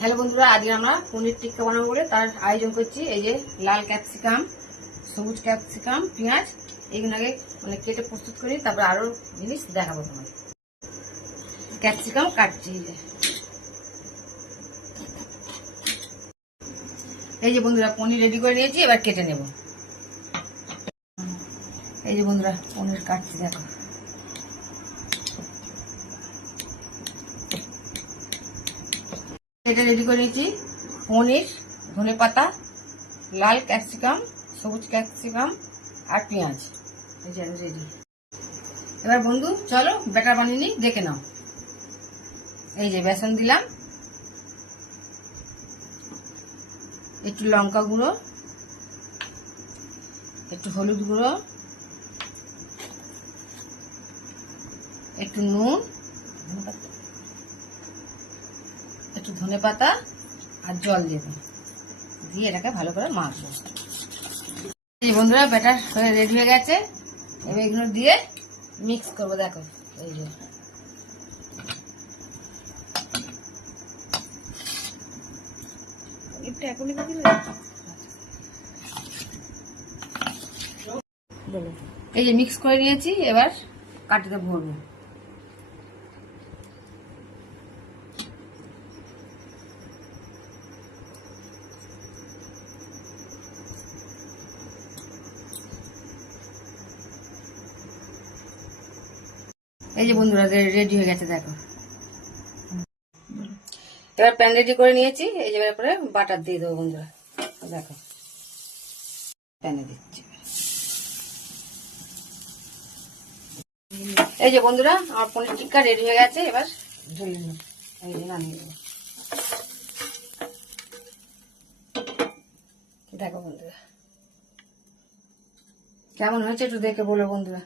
Hello বন্ধুরা, আজকে আমরা পনির টিক্কা বানাবো বলে তার আয়োজন করছি। এই যে লাল ক্যাপসিকাম, সবুজ ক্যাপসিকাম, পেঁয়াজ এইগুলোকে কেটে প্রস্তুত করি। তারপর আরো জিনিস দেখাবো তোমায়। ক্যাপসিকাম কাটছি। এই যে বন্ধুরা পনির রেডি করে নিয়েছি, এবার কেটে নেব। এই যে বন্ধুরা পনির কাটছি, দেখো। এটা রেডি করে নিয়েছি পনির, ধনেপাতা, লাল ক্যাপসিকাম, সবুজ ক্যাপসিকাম আর পেঁয়াজ। এই যে রেডি। এবার বন্ধু চলো ব্যাটার বানিয়ে নিই, দেখে নাও। এই যে বেসন দিলাম, একটু লঙ্কা গুঁড়ো, একটু হলুদ গুঁড়ো, একটু নুন, একটু ধনেপাতা আর জল দেবো, দিয়ে এটাকে ভালো করে মাখবো। এই বন্ধুরা ব্যাটার হয়ে রেডি হয়ে গেছে। এবার এগুলো দিয়ে মিক্স করবো, দেখো। এই যে এই যে মিক্স করে নিয়েছি, এবার কাঠিতে ভরবো। এই যে বন্ধুরা রেডি হয়ে গেছে, দেখো। এবার প্যান রেডি করে নিয়েছি। এই যে এবারে বাটার দিয়ে দেবো বন্ধুরা, দেখো। প্যানে দিচ্ছি। এই যে বন্ধুরা আমার পনির টিক্কা রেডি হয়ে গেছে। এবার ঢেলে নেব, এই যে নামিয়ে দেবো। দেখো বন্ধুরা কেমন হয়েছে একটু দেখে বলো বন্ধুরা।